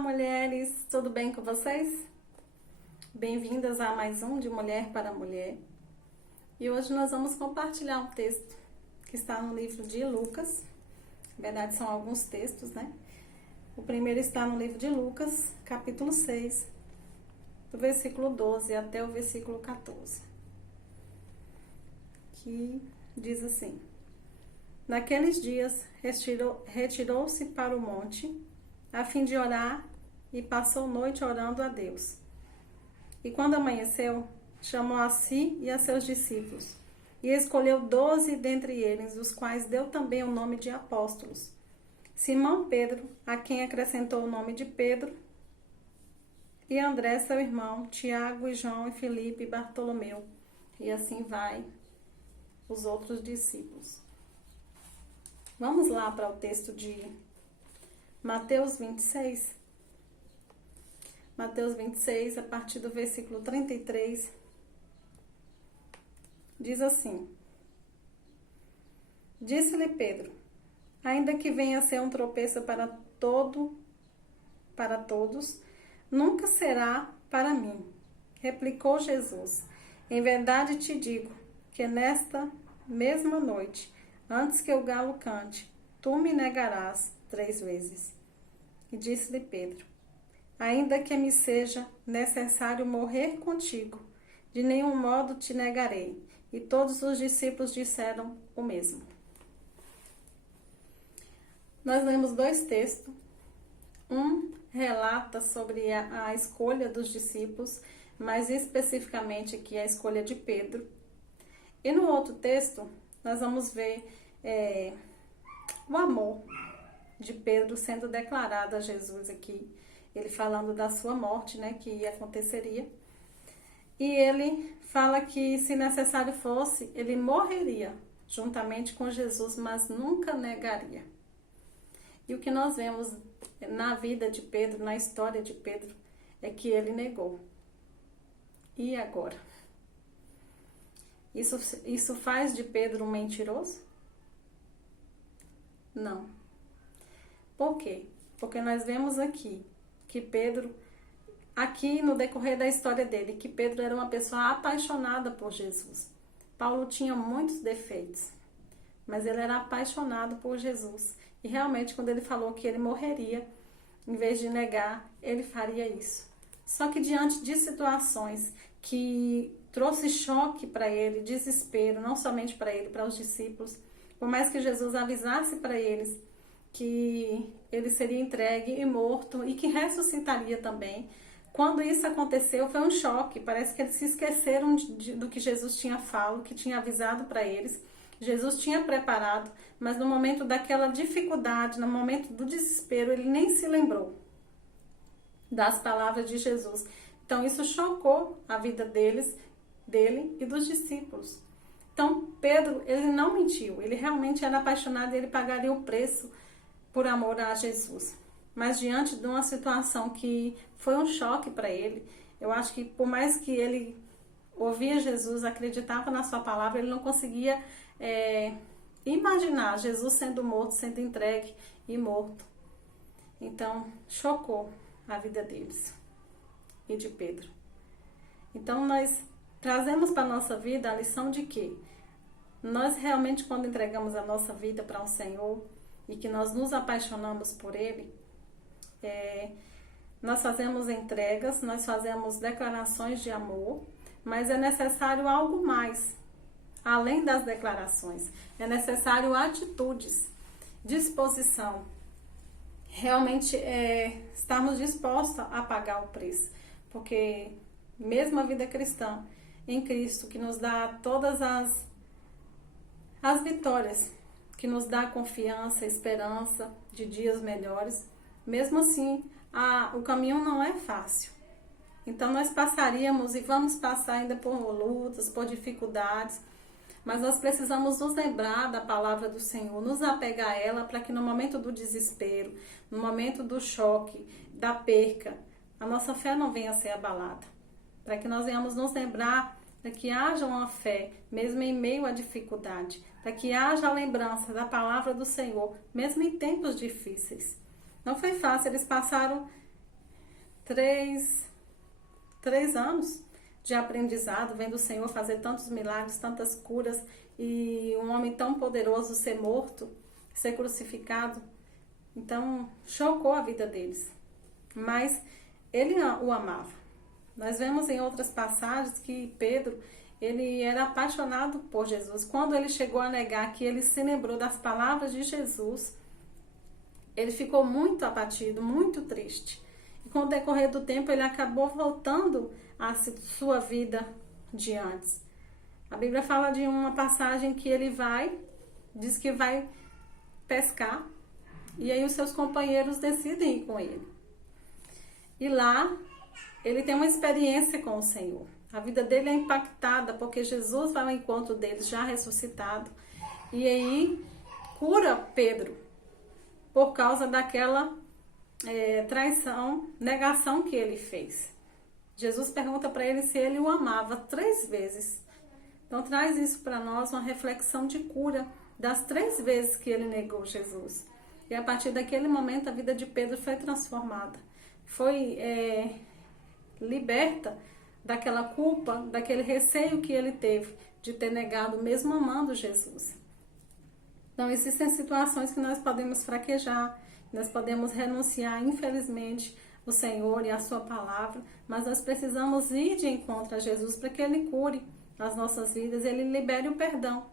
Mulheres, tudo bem com vocês? Bem-vindas a mais um de Mulher para Mulher. E hoje nós vamos compartilhar um texto que está no livro de Lucas. Na verdade, são alguns textos, né? O primeiro está no livro de Lucas, capítulo 6, do versículo 12 até o versículo 14, que diz assim: Naqueles dias retirou-se para o monte, a fim de orar, e passou noite orando a Deus. E quando amanheceu, chamou a si e a seus discípulos, e escolheu 12 dentre eles, os quais deu também o nome de apóstolos: Simão Pedro, a quem acrescentou o nome de Pedro, e André seu irmão, Tiago e João e Filipe e Bartolomeu, e assim vai os outros discípulos. Vamos lá para o texto de Mateus 26. Mateus 26, a partir do versículo 33, diz assim: Disse-lhe Pedro: Ainda que venha a ser um tropeço para todos, nunca será para mim. Replicou Jesus: Em verdade te digo que nesta mesma noite, antes que o galo cante, tu me negarás 3 vezes. E disse-lhe Pedro: Ainda que me seja necessário morrer contigo, de nenhum modo te negarei. E todos os discípulos disseram o mesmo. Nós lemos 2 textos. Um relata sobre a escolha dos discípulos, mais especificamente aqui a escolha de Pedro. E no outro texto, nós vamos ver o amor de Pedro sendo declarado a Jesus aqui. Ele falando da sua morte, né, que aconteceria. E ele fala que, se necessário fosse, ele morreria juntamente com Jesus, mas nunca negaria. E o que nós vemos na vida de Pedro, na história de Pedro, é que ele negou. E agora? Isso faz de Pedro um mentiroso? Não. Por quê? Porque nós vemos aqui que Pedro, aqui no decorrer da história dele, que Pedro era uma pessoa apaixonada por Jesus. Paulo tinha muitos defeitos, mas ele era apaixonado por Jesus. E realmente, quando ele falou que ele morreria, em vez de negar, ele faria isso. Só que diante de situações que trouxe choque para ele, desespero, não somente para ele, para os discípulos, por mais que Jesus avisasse para eles que ele seria entregue e morto e que ressuscitaria também. Quando isso aconteceu, foi um choque. Parece que eles se esqueceram do que Jesus tinha falado, que tinha avisado para eles. Jesus tinha preparado, mas no momento daquela dificuldade, no momento do desespero, ele nem se lembrou das palavras de Jesus. Então isso chocou a vida dele e dos discípulos. Então Pedro, ele não mentiu, ele realmente era apaixonado e ele pagaria o preço por amor a Jesus. Mas diante de uma situação que foi um choque para ele, eu acho que por mais que ele ouvia Jesus, acreditava na sua palavra, ele não conseguia imaginar Jesus sendo morto, sendo entregue e morto. Então chocou a vida deles e de Pedro. Então nós trazemos para a nossa vida a lição de que nós realmente, quando entregamos a nossa vida para o Senhor e que nós nos apaixonamos por Ele, nós fazemos entregas, nós fazemos declarações de amor, mas é necessário algo mais, além das declarações. É necessário atitudes, disposição. Realmente estarmos dispostos a pagar o preço, porque mesmo a vida cristã em Cristo, que nos dá todas as vitórias, que nos dá confiança, esperança de dias melhores, mesmo assim, o caminho não é fácil. Então nós passaríamos e vamos passar ainda por lutas, por dificuldades, mas nós precisamos nos lembrar da palavra do Senhor, nos apegar a ela, para que no momento do desespero, no momento do choque, da perca, a nossa fé não venha a ser abalada. Para que nós venhamos nos lembrar para que haja uma fé, mesmo em meio à dificuldade, para que haja a lembrança da palavra do Senhor, mesmo em tempos difíceis. Não foi fácil, eles passaram três anos de aprendizado, vendo o Senhor fazer tantos milagres, tantas curas, e um homem tão poderoso ser morto, ser crucificado. Então, chocou a vida deles. Mas ele o amava. Nós vemos em outras passagens que Pedro, ele era apaixonado por Jesus. Quando ele chegou a negar, que ele se lembrou das palavras de Jesus, ele ficou muito abatido, muito triste. E com o decorrer do tempo, ele acabou voltando à sua vida de antes. A Bíblia fala de uma passagem que ele diz que vai pescar, e aí os seus companheiros decidem ir com ele. E lá, ele tem uma experiência com o Senhor. A vida dele é impactada, porque Jesus vai ao encontro deles, já ressuscitado, e aí cura Pedro, por causa daquela traição, negação que ele fez. Jesus pergunta para ele se ele o amava 3 vezes. Então traz isso para nós, uma reflexão de cura das 3 vezes que ele negou Jesus. E a partir daquele momento a vida de Pedro foi transformada. Foi liberta daquela culpa, daquele receio que ele teve de ter negado, mesmo amando Jesus. Então existem situações que nós podemos fraquejar, nós podemos renunciar, infelizmente, o Senhor e a sua palavra, mas nós precisamos ir de encontro a Jesus para que Ele cure as nossas vidas, Ele libere o perdão.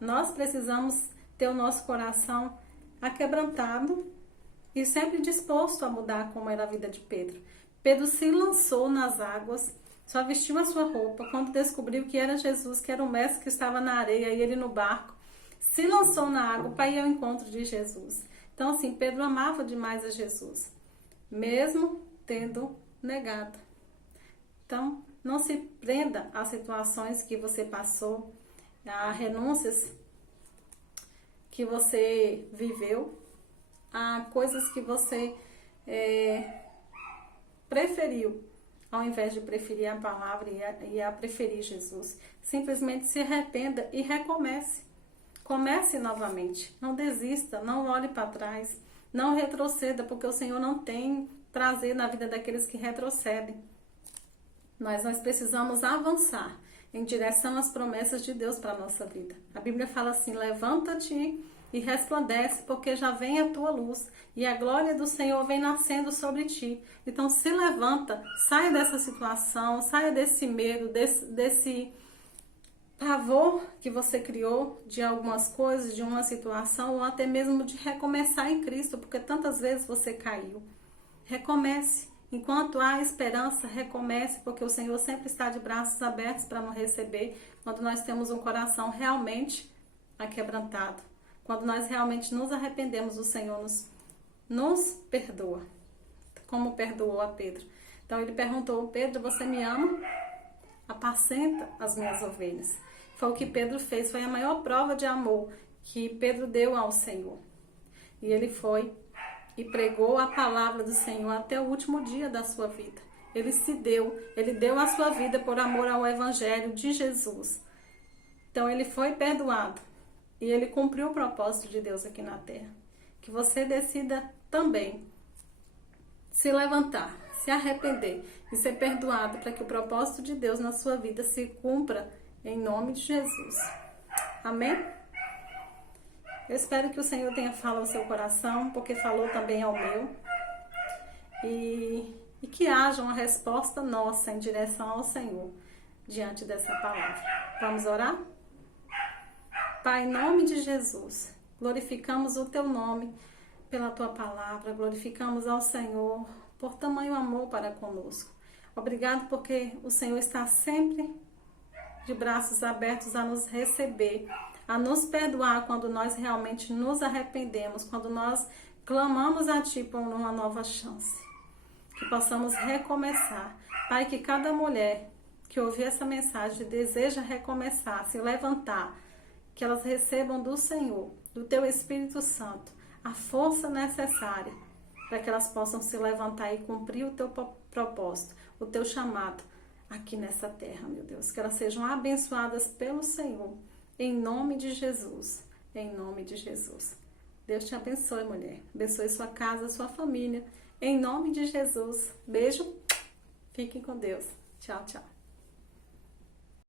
Nós precisamos ter o nosso coração aquebrantado e sempre disposto a mudar, como era a vida de Pedro. Pedro se lançou nas águas, só vestiu a sua roupa quando descobriu que era Jesus, que era o mestre que estava na areia e ele no barco. Se lançou na água para ir ao encontro de Jesus. Então, assim, Pedro amava demais a Jesus, mesmo tendo negado. Então, não se prenda a situações que você passou, a renúncias que você viveu, a coisas que você preferiu, ao invés de preferir a palavra e a preferir Jesus. Simplesmente se arrependa e recomece. Comece novamente. Não desista, não olhe para trás, não retroceda, porque o Senhor não tem prazer na vida daqueles que retrocedem. Nós precisamos avançar em direção às promessas de Deus para a nossa vida. A Bíblia fala assim: levanta-te e resplandece, porque já vem a tua luz e a glória do Senhor vem nascendo sobre ti. Então se levanta, saia dessa situação, saia desse medo, desse pavor que você criou de algumas coisas, de uma situação, ou até mesmo de recomeçar em Cristo, porque tantas vezes você caiu. Recomece. Enquanto há esperança, recomece, porque o Senhor sempre está de braços abertos para nos receber quando nós temos um coração realmente aquebrantado. Quando nós realmente nos arrependemos, o Senhor nos perdoa, como perdoou a Pedro. Então ele perguntou: Pedro, você me ama? Apacenta as minhas ovelhas. Foi o que Pedro fez, foi a maior prova de amor que Pedro deu ao Senhor. E ele foi e pregou a palavra do Senhor até o último dia da sua vida. Ele deu a sua vida por amor ao Evangelho de Jesus. Então ele foi perdoado e ele cumpriu o propósito de Deus aqui na terra. Que você decida também se levantar, se arrepender e ser perdoado, para que o propósito de Deus na sua vida se cumpra em nome de Jesus. Amém? Eu espero que o Senhor tenha falado ao seu coração, porque falou também ao meu. E que haja uma resposta nossa em direção ao Senhor diante dessa palavra. Vamos orar? Pai, em nome de Jesus, glorificamos o teu nome pela tua palavra, glorificamos ao Senhor por tamanho amor para conosco. Obrigado porque o Senhor está sempre de braços abertos a nos receber, a nos perdoar quando nós realmente nos arrependemos, quando nós clamamos a Ti por uma nova chance. Que possamos recomeçar. Pai, que cada mulher que ouvir essa mensagem deseja recomeçar, se levantar, que elas recebam do Senhor, do Teu Espírito Santo, a força necessária para que elas possam se levantar e cumprir o Teu propósito, o Teu chamado aqui nessa terra, meu Deus. Que elas sejam abençoadas pelo Senhor, em nome de Jesus, em nome de Jesus. Deus te abençoe, mulher. Abençoe sua casa, sua família, Em nome de Jesus. Beijo. Fiquem com Deus. Tchau, tchau.